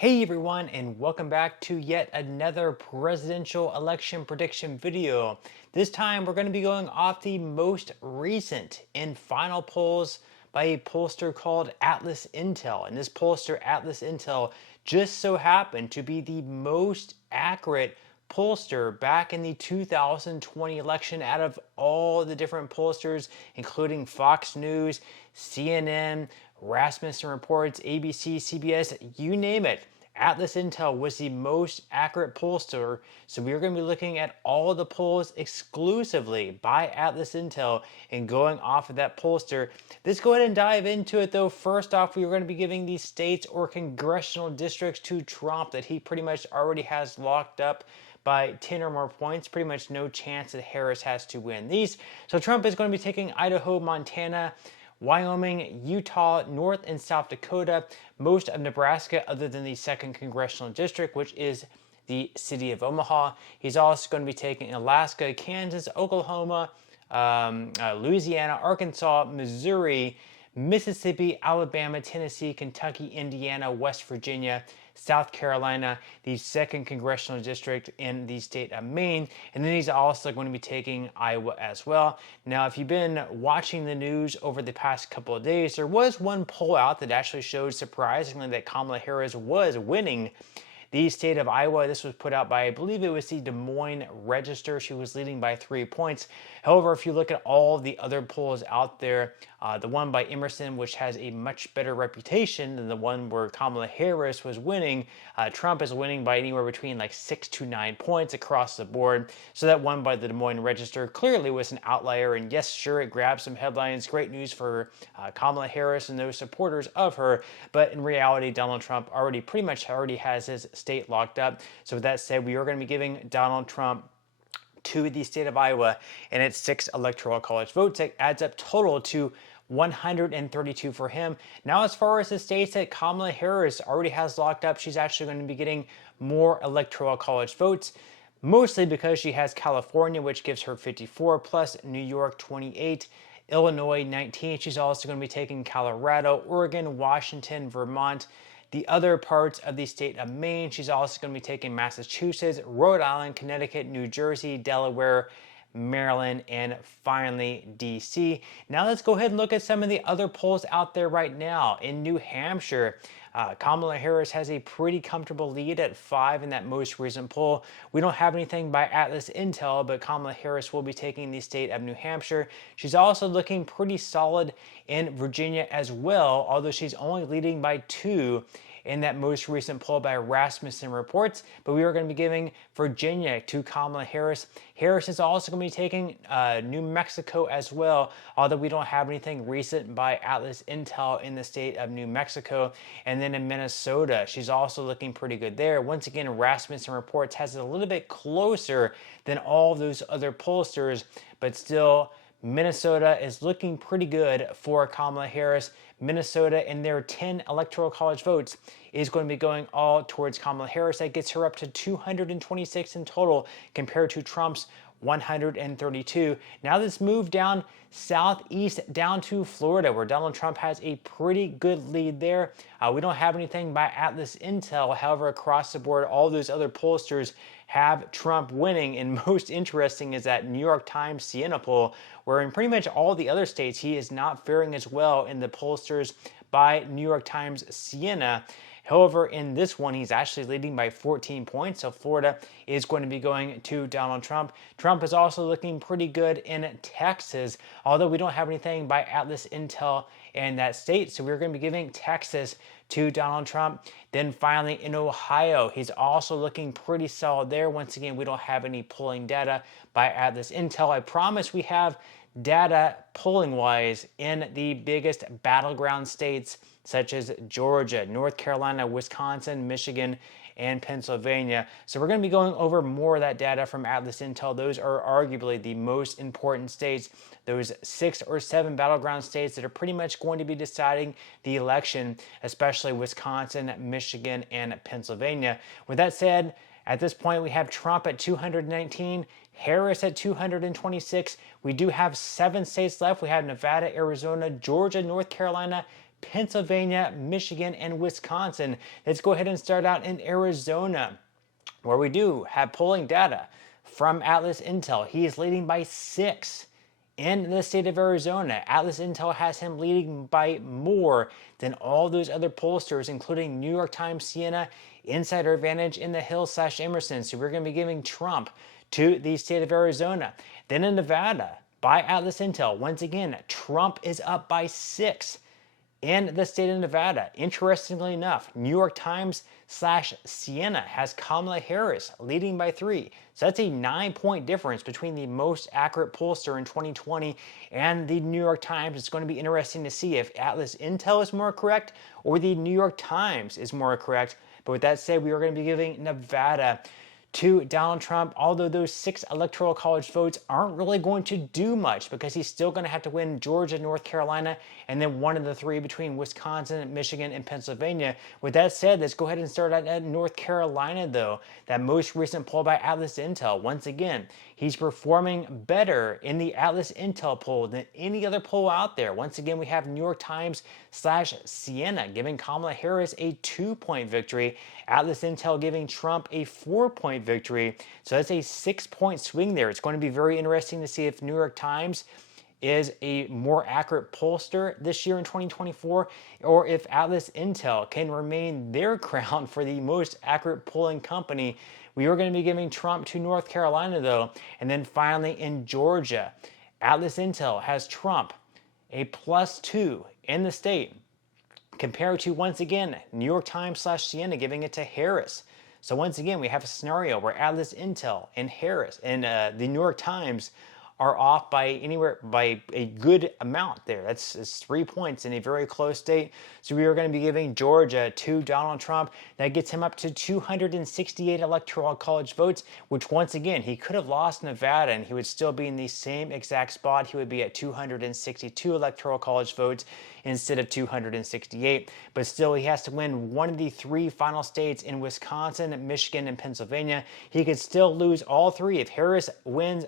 Hey everyone, and welcome back to yet another presidential election prediction video. This time we're going to be going off the most recent and final polls by a pollster called Atlas Intel. And this pollster, Atlas Intel, just so happened to be the most accurate pollster back in the 2020 election out of all the different pollsters, including Fox News, CNN, Rasmussen Reports, ABC, CBS, you name it. Atlas Intel was the most accurate pollster, so we are going to be looking at all the polls exclusively by Atlas Intel and going off of that pollster. Let's go ahead and dive into it though. First off, we are going to be giving these states or congressional districts to Trump that he pretty much already has locked up by 10 or more points. Pretty much no chance that Harris has to win these. So Trump is going to be taking Idaho, Montana, Wyoming, Utah, North and South Dakota, most of Nebraska other than the 2nd Congressional District, which is the city of Omaha. He's also going to be taking Alaska, Kansas, Oklahoma, Louisiana, Arkansas, Missouri, Mississippi, Alabama, Tennessee, Kentucky, Indiana, West Virginia, South Carolina, the 2nd Congressional District in the state of Maine, and then he's also going to be taking Iowa as well. Now, if you've been watching the news over the past couple of days, there was one poll out that actually showed surprisingly that Kamala Harris was winning the state of Iowa. This was put out by, I believe it was the Des Moines Register. She was leading by 3 points. However, if you look at all the other polls out there, the one by Emerson, which has a much better reputation than the one where Kamala Harris was winning, Trump is winning by anywhere between like 6 to 9 points across the board. So that one by the Des Moines Register clearly was an outlier. And yes, sure, it grabbed some headlines. Great news for Kamala Harris and those supporters of her. But in reality, Donald Trump pretty much has his state locked up. So with that said, we are going to be giving Donald Trump to the state of Iowa and its 6 electoral college votes. It adds up total to 132 for him. Now, as far as the states that Kamala Harris already has locked up, she's actually going to be getting more electoral college votes, mostly because she has California, which gives her 54, plus New York 28, Illinois 19. She's also going to be taking Colorado, Oregon, Washington, Vermont, the other parts of the state of Maine. She's also going to be taking Massachusetts, Rhode Island, Connecticut, New Jersey, Delaware, Maryland, and finally DC. Now let's go ahead and look at some of the other polls out there right now. In New Hampshire, Kamala Harris has a pretty comfortable lead at 5 in that most recent poll. We don't have anything by Atlas Intel, but Kamala Harris will be taking the state of New Hampshire. She's also looking pretty solid in Virginia as well, although she's only leading by 2 in that most recent poll by Rasmussen Reports, but we are going to be giving Virginia to Kamala Harris. Harris is also going to be taking New Mexico as well, although we don't have anything recent by Atlas Intel in the state of New Mexico. And then in Minnesota, she's also looking pretty good there. Once again, Rasmussen Reports has it a little bit closer than all those other pollsters, but still, Minnesota is looking pretty good for Kamala Harris. Minnesota and their 10 electoral college votes is going to be going all towards Kamala Harris. That gets her up to 226 in total compared to Trump's 132. Now let's move down southeast down to Florida, where Donald Trump has a pretty good lead there. We don't have anything by Atlas Intel. However, across the board, all those other pollsters have Trump winning. And most interesting is that New York Times Siena poll, where in pretty much all the other states, he is not faring as well in the pollsters by New York Times Siena. However, in this one, he's actually leading by 14 points, so Florida is going to be going to Donald Trump. Trump is also looking pretty good in Texas, although we don't have anything by Atlas Intel in that state, so we're going to be giving Texas to Donald Trump. Then finally in Ohio, he's also looking pretty solid there. Once again, we don't have any polling data by Atlas Intel. I promise we have data polling-wise in the biggest battleground states such as Georgia, North Carolina, Wisconsin, Michigan, and Pennsylvania. So we're going to be going over more of that data from Atlas Intel. Those are arguably the most important states, those 6 or 7 battleground states that are pretty much going to be deciding the election, especially Wisconsin, Michigan, and Pennsylvania. With that said, at this point, we have Trump at 219, Harris at 226. We do have 7 states left. We have Nevada, Arizona, Georgia, North Carolina, Pennsylvania, Michigan, and Wisconsin. Let's go ahead and start out in Arizona, where we do have polling data from Atlas Intel. He is leading by 6 in the state of Arizona. Atlas Intel has him leading by more than all those other pollsters, including New York Times, Siena, Insider Advantage, in the Hill/Emerson. So we're going to be giving Trump to the state of Arizona. Then in Nevada, by Atlas Intel, once again, Trump is up by 6 in the state of Nevada. Interestingly enough, New York Times/Siena has Kamala Harris leading by 3. So that's a 9-point difference between the most accurate pollster in 2020 and the New York Times. It's going to be interesting to see if Atlas Intel is more correct or the New York Times is more correct. But with that said, we are going to be giving Nevada to Donald Trump, although those 6 electoral college votes aren't really going to do much because he's still going to have to win Georgia, North Carolina, and then one of the 3 between Wisconsin, Michigan, and Pennsylvania. With that said, let's go ahead and start out at North Carolina, though. That most recent poll by Atlas Intel, once again, he's performing better in the Atlas Intel poll than any other poll out there. Once again, we have New York Times/Siena giving Kamala Harris a 2-point victory. Atlas Intel giving Trump a 4-point victory. So that's a 6-point swing there. It's going to be very interesting to see if New York Times is a more accurate pollster this year in 2024, or if Atlas Intel can remain their crown for the most accurate polling company. We are going to be giving Trump to North Carolina, though. And then finally in Georgia, Atlas Intel has Trump a +2 in the state, compared to, once again, New York Times/Siena giving it to Harris. So once again, we have a scenario where Atlas Intel and Harris and the New York Times are off by a good amount there. It's 3 points in a very close state. So we are going to be giving Georgia to Donald Trump. That gets him up to 268 electoral college votes, which once again, he could have lost Nevada and he would still be in the same exact spot. He would be at 262 electoral college votes instead of 268. But still, he has to win one of the 3 final states in Wisconsin, Michigan, and Pennsylvania. He could still lose all 3 if Harris wins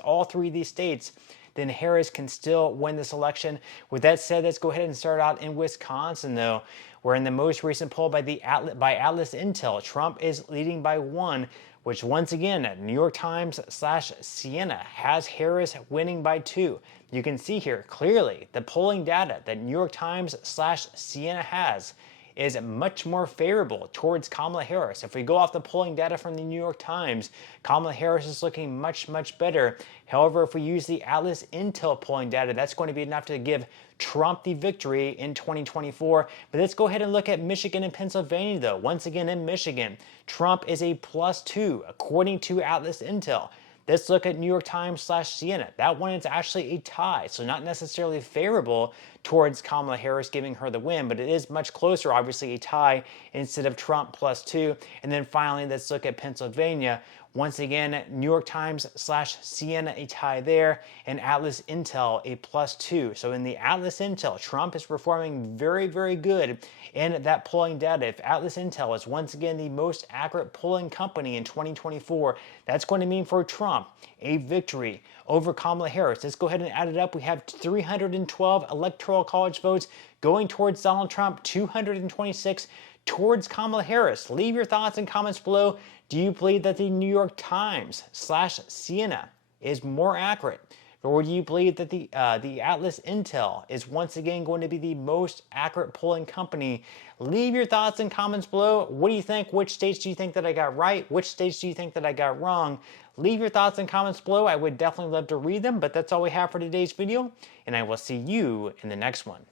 all 3 of these states. Then Harris can still win this election. With that said, let's go ahead and start out in Wisconsin, though, where in the most recent poll by Atlas Intel, Trump is leading by 1, which once again, New York Times/Siena has Harris winning by 2. You can see here clearly the polling data that New York Times/Siena has is much more favorable towards Kamala Harris. If we go off the polling data from the New York Times, Kamala Harris is looking much, much better. However, if we use the Atlas Intel polling data, that's going to be enough to give Trump the victory in 2024. But let's go ahead and look at Michigan and Pennsylvania, though. Once again, in Michigan, Trump is a +2, according to Atlas Intel. Let's look at New York Times/Siena. That one is actually a tie, so not necessarily favorable towards Kamala Harris giving her the win, but it is much closer, obviously a tie instead of Trump +2. And then finally, let's look at Pennsylvania. Once again, New York Times/Siena, a tie there, and Atlas Intel, a +2. So in the Atlas Intel, Trump is performing very, very good in that polling data. If Atlas Intel is once again the most accurate polling company in 2024, that's going to mean for Trump a victory over Kamala Harris. Let's go ahead and add it up. We have 312 electoral college votes going towards Donald Trump, 226 towards Kamala Harris. Leave your thoughts and comments below. Do you believe that the New York Times/Siena is more accurate? Or do you believe that the Atlas Intel is once again going to be the most accurate polling company? Leave your thoughts and comments below. What do you think? Which states do you think that I got right? Which states do you think that I got wrong? Leave your thoughts and comments below. I would definitely love to read them, but that's all we have for today's video, and I will see you in the next one.